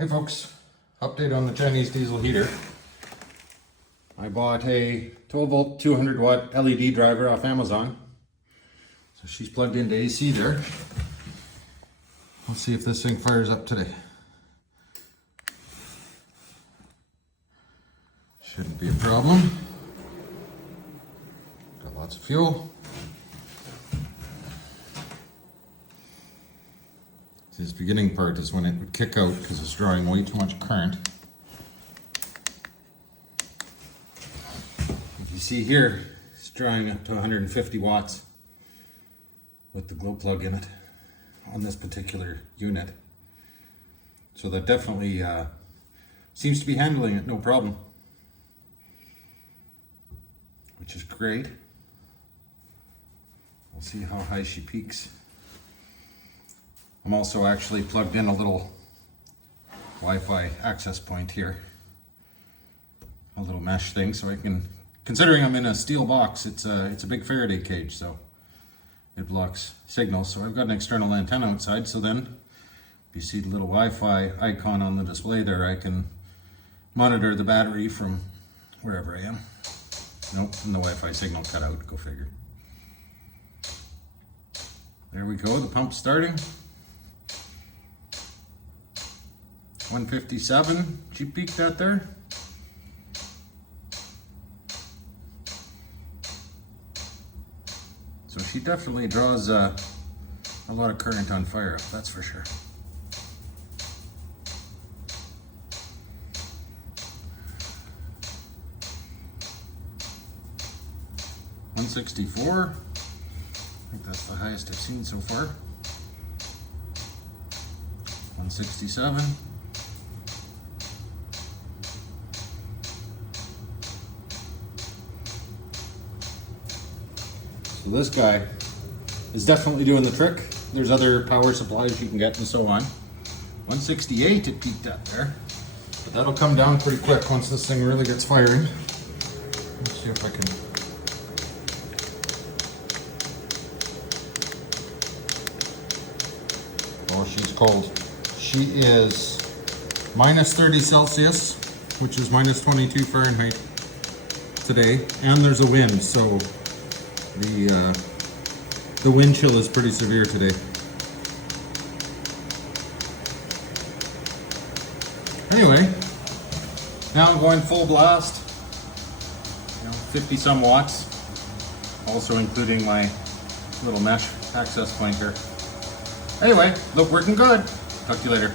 Hey folks, update on the Chinese diesel heater. I bought a 12 volt 200 watt LED driver off Amazon. So she's plugged into AC there. Let's see if this thing fires up today. Shouldn't be a problem. Got lots of fuel. This beginning part is when it would kick out because it's drawing way too much current. If you see here, it's drawing up to 150 watts with the glow plug in it on this particular unit. So that definitely seems to be handling it no problem, which is great. We'll see how high she peaks. I'm also actually plugged in a little Wi-Fi access point here, a little mesh thing, so I can, considering I'm in a steel box, it's a big Faraday cage, so it blocks signals. So I've got an external antenna outside, so then if you see the little Wi-Fi icon on the display there, I can monitor the battery from wherever I am. Nope, and the Wi-Fi signal cut out, go figure. There we go, the pump's starting. 157, she peaked at there. So she definitely draws a lot of current on fire up, that's for sure. $164, I think that's the highest I've seen so far. 167. So this guy is definitely doing the trick. There's other power supplies you can get and so on. 168 it peaked at there. But that'll come down pretty quick once this thing really gets firing. Let's see if I can... Oh, she's cold. She is minus 30 Celsius, which is minus 22 Fahrenheit today. And there's a wind, so the wind chill is pretty severe today. Anyway, now I'm going full blast, 50 some watts, also including my little mesh access point here. Anyway, look, working good. Talk to you later.